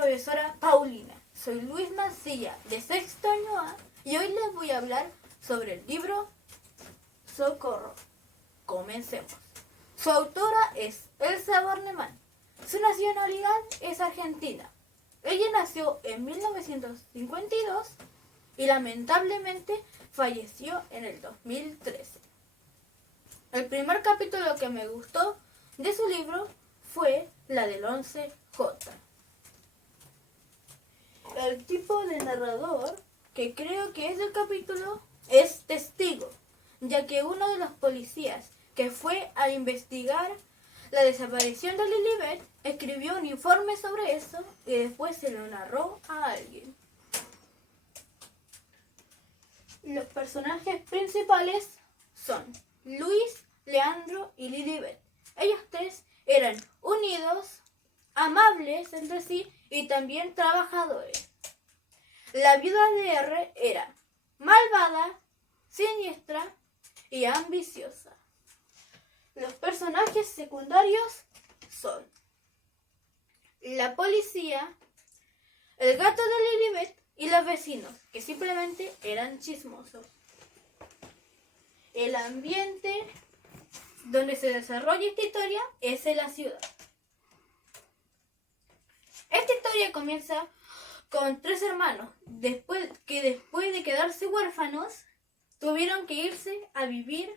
profesora Paulina. Soy Luis Mancilla, de sexto año A, y hoy les voy a hablar sobre el libro Socorro. Comencemos. Su autora es Elsa Bornemann. Su nacionalidad es argentina. Ella nació en 1952 y lamentablemente falleció en el 2013. El primer capítulo que me gustó de su libro fue la del 11J. El tipo de narrador que creo que es del capítulo es testigo, ya que uno de los policías que fue a investigar la desaparición de Lilibet escribió un informe sobre eso y después se lo narró a alguien. Los personajes principales son Luis, Leandro y Lilibet. Ellos tres eran unidos, amables entre sí y también trabajadores. La viuda de R era malvada, siniestra y ambiciosa. Los personajes secundarios son la policía, el gato de Lilibet y los vecinos, que simplemente eran chismosos. El ambiente donde se desarrolla esta historia es en la ciudad. Esta historia comienza con tres hermanos, después de quedarse huérfanos, tuvieron que irse a vivir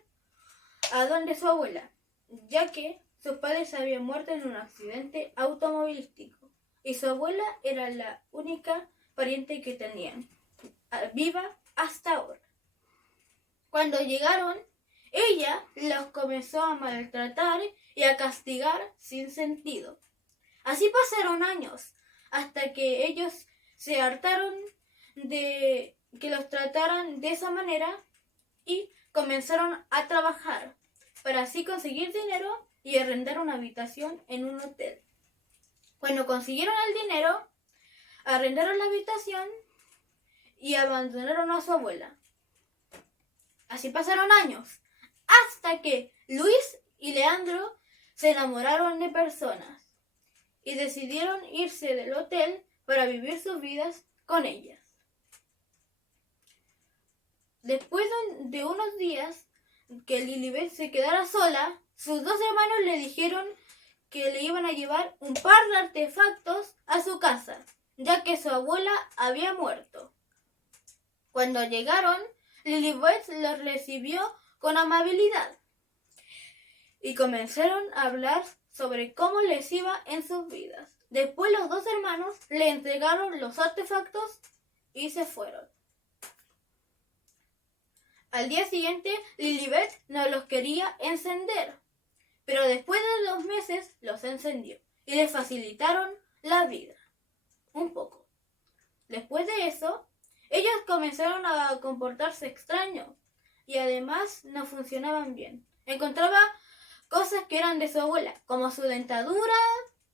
a donde su abuela, ya que sus padres habían muerto en un accidente automovilístico y su abuela era la única pariente que tenían, viva hasta ahora. Cuando llegaron, ella los comenzó a maltratar y a castigar sin sentido. Así pasaron años, hasta que ellos se hartaron de que los trataran de esa manera y comenzaron a trabajar para así conseguir dinero y arrendar una habitación en un hotel. Cuando consiguieron el dinero, arrendaron la habitación y abandonaron a su abuela. Así pasaron años, hasta que Luis y Leandro se enamoraron de personas y decidieron irse del hotel para vivir sus vidas con ellas. Después de unos días que Lilibet se quedara sola, sus dos hermanos le dijeron que le iban a llevar un par de artefactos a su casa, ya que su abuela había muerto. Cuando llegaron, Lilibet los recibió con amabilidad y comenzaron a hablar sobre cómo les iba en sus vidas. Después los dos hermanos le entregaron los artefactos y se fueron. Al día siguiente, Lilibet no los quería encender, pero después de 2 meses los encendió y les facilitaron la vida. Un poco. Después de eso, ellos comenzaron a comportarse extraño y además no funcionaban bien. Encontraba cosas que eran de su abuela, como su dentadura,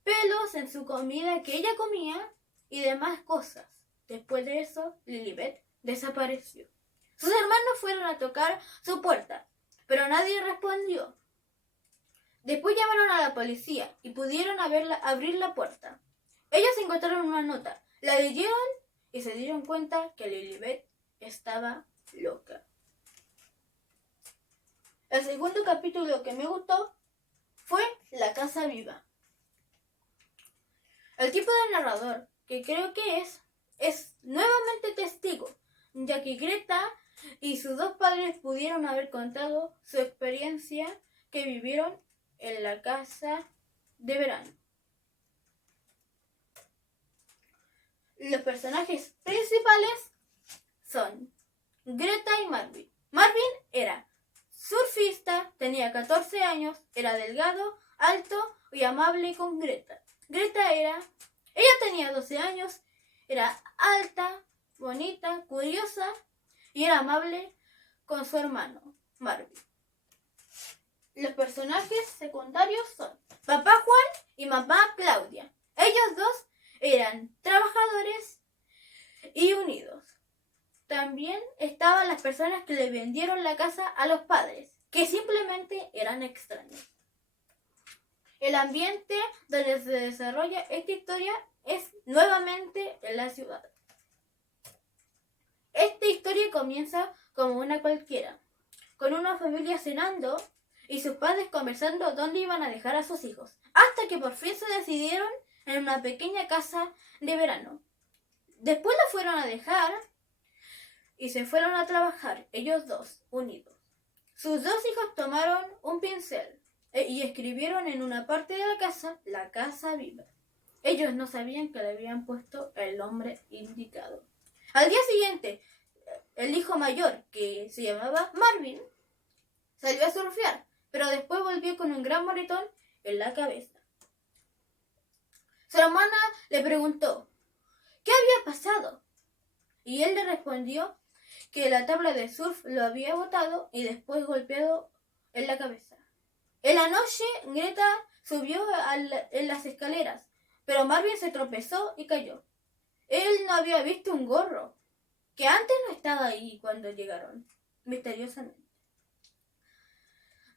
pelos en su comida que ella comía y demás cosas. Después de eso, Lilibet desapareció. Sus hermanos fueron a tocar su puerta, pero nadie respondió. Después llamaron a la policía y pudieron abrir la puerta. Ellos encontraron una nota, la leyeron y se dieron cuenta que Lilibet estaba loca. El segundo capítulo que me gustó fue La Casa Viva. El tipo de narrador que creo que es nuevamente testigo, ya que Greta y sus dos padres pudieron haber contado su experiencia que vivieron en la casa de verano. Los personajes principales son Greta y Marvin. Marvin era surfista, tenía 14 años, era delgado, alto y amable con Greta. Ella tenía 12 años, era alta, bonita, curiosa y era amable con su hermano, Marvin. Los personajes secundarios son papá Juan y mamá Claudia. Ellos dos eran trabajadores y unidos. También estaban las personas que le vendieron la casa a los padres, que simplemente eran extraños. El ambiente donde se desarrolla esta historia es nuevamente en la ciudad. Esta historia comienza como una cualquiera, con una familia cenando y sus padres conversando dónde iban a dejar a sus hijos, hasta que por fin se decidieron en una pequeña casa de verano. Después la fueron a dejar y se fueron a trabajar, ellos dos, unidos. Sus dos hijos tomaron un pincel y escribieron en una parte de la casa viva. Ellos no sabían que le habían puesto el nombre indicado. Al día siguiente, el hijo mayor, que se llamaba Marvin, salió a surfear, pero después volvió con un gran moretón en la cabeza. Su hermana le preguntó ¿qué había pasado? Y él le respondió que la tabla de surf lo había botado y después golpeado en la cabeza. En la noche, Greta subió en las escaleras, pero Marvin se tropezó y cayó. Él no había visto un gorro, que antes no estaba ahí cuando llegaron, misteriosamente.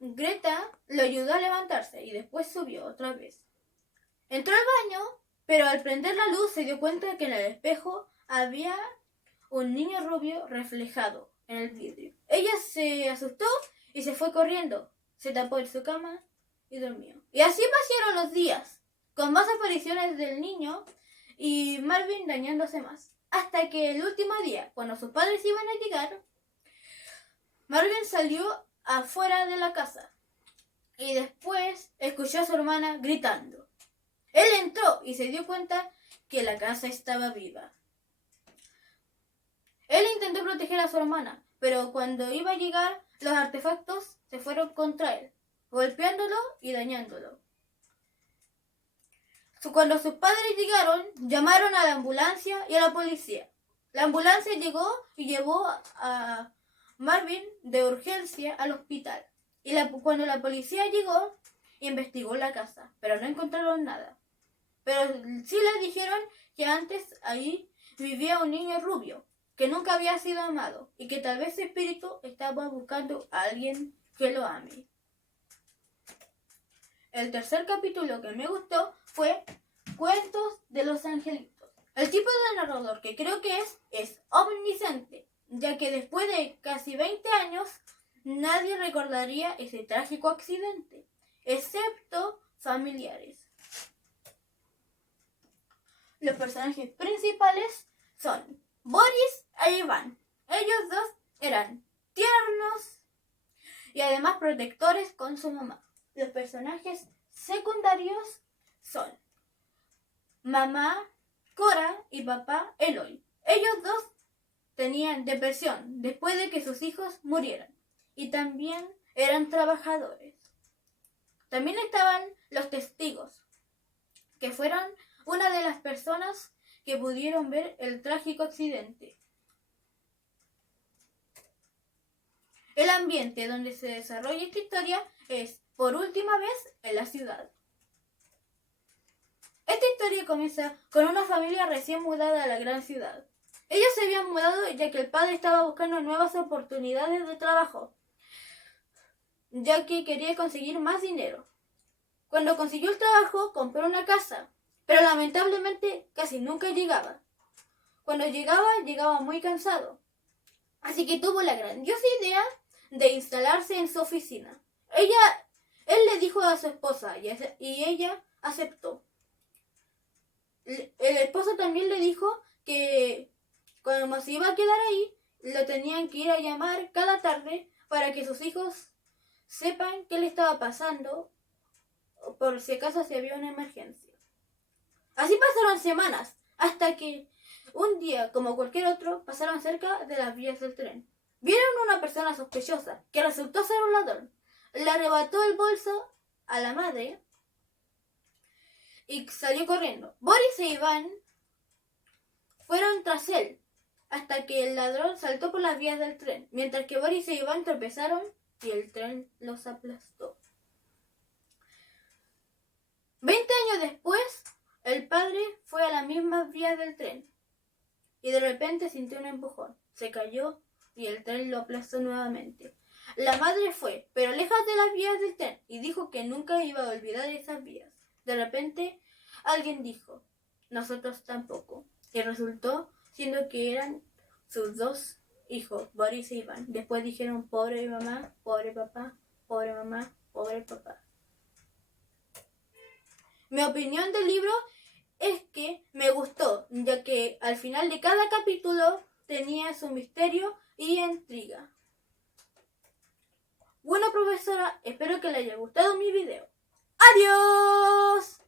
Greta lo ayudó a levantarse y después subió otra vez. Entró al baño, pero al prender la luz se dio cuenta que en el espejo había un niño rubio reflejado en el vidrio. Ella se asustó y se fue corriendo. Se tapó en su cama y durmió. Y así pasaron los días, con más apariciones del niño y Marvin dañándose más. Hasta que el último día, cuando sus padres iban a llegar, Marvin salió afuera de la casa y después escuchó a su hermana gritando. Él entró y se dio cuenta que la casa estaba viva. Él intentó proteger a su hermana, pero cuando iba a llegar, los artefactos se fueron contra él, golpeándolo y dañándolo. Cuando sus padres llegaron, llamaron a la ambulancia y a la policía. La ambulancia llegó y llevó a Marvin de urgencia al hospital. Y cuando la policía llegó, investigó la casa, pero no encontraron nada. Pero sí les dijeron que antes ahí vivía un niño rubio, que nunca había sido amado y que tal vez su espíritu estaba buscando a alguien que lo ame. El tercer capítulo que me gustó fue Cuentos de los Angelitos. El tipo de narrador que creo que es omnisciente, ya que después de casi 20 años nadie recordaría ese trágico accidente, excepto familiares. Los personajes principales son Boris e Iván. Ellos dos eran tiernos y además protectores con su mamá. Los personajes secundarios son mamá Cora y papá Eloy. Ellos dos tenían depresión después de que sus hijos murieran y también eran trabajadores. También estaban los testigos, que fueron una de las personas que pudieron ver el trágico accidente. El ambiente donde se desarrolla esta historia es, por última vez, en la ciudad. Esta historia comienza con una familia recién mudada a la gran ciudad. Ellos se habían mudado ya que el padre estaba buscando nuevas oportunidades de trabajo, ya que quería conseguir más dinero. Cuando consiguió el trabajo, compró una casa, pero lamentablemente casi nunca llegaba. Cuando llegaba muy cansado. Así que tuvo la grandiosa idea de instalarse en su oficina. Él le dijo a su esposa y ella aceptó. El esposo también le dijo que cuando se iba a quedar ahí, lo tenían que ir a llamar cada tarde para que sus hijos sepan qué le estaba pasando por si acaso se había una emergencia. Así pasaron semanas, hasta que un día, como cualquier otro, pasaron cerca de las vías del tren. Vieron una persona sospechosa, que resultó ser un ladrón. Le arrebató el bolso a la madre y salió corriendo. Boris e Iván fueron tras él, hasta que el ladrón saltó por las vías del tren, mientras que Boris e Iván tropezaron y el tren los aplastó. 20 años después, el padre fue a las mismas vías del tren y de repente sintió un empujón. Se cayó y el tren lo aplastó nuevamente. La madre fue, pero lejos de las vías del tren, y dijo que nunca iba a olvidar esas vías. De repente, alguien dijo, nosotros tampoco. Y resultó siendo que eran sus dos hijos, Boris e Iván. Después dijeron pobre mamá, pobre papá, pobre mamá, pobre papá. Mi opinión del libro es que me gustó, ya que al final de cada capítulo tenía su misterio y intriga. Bueno, profesora, espero que le haya gustado mi video. ¡Adiós!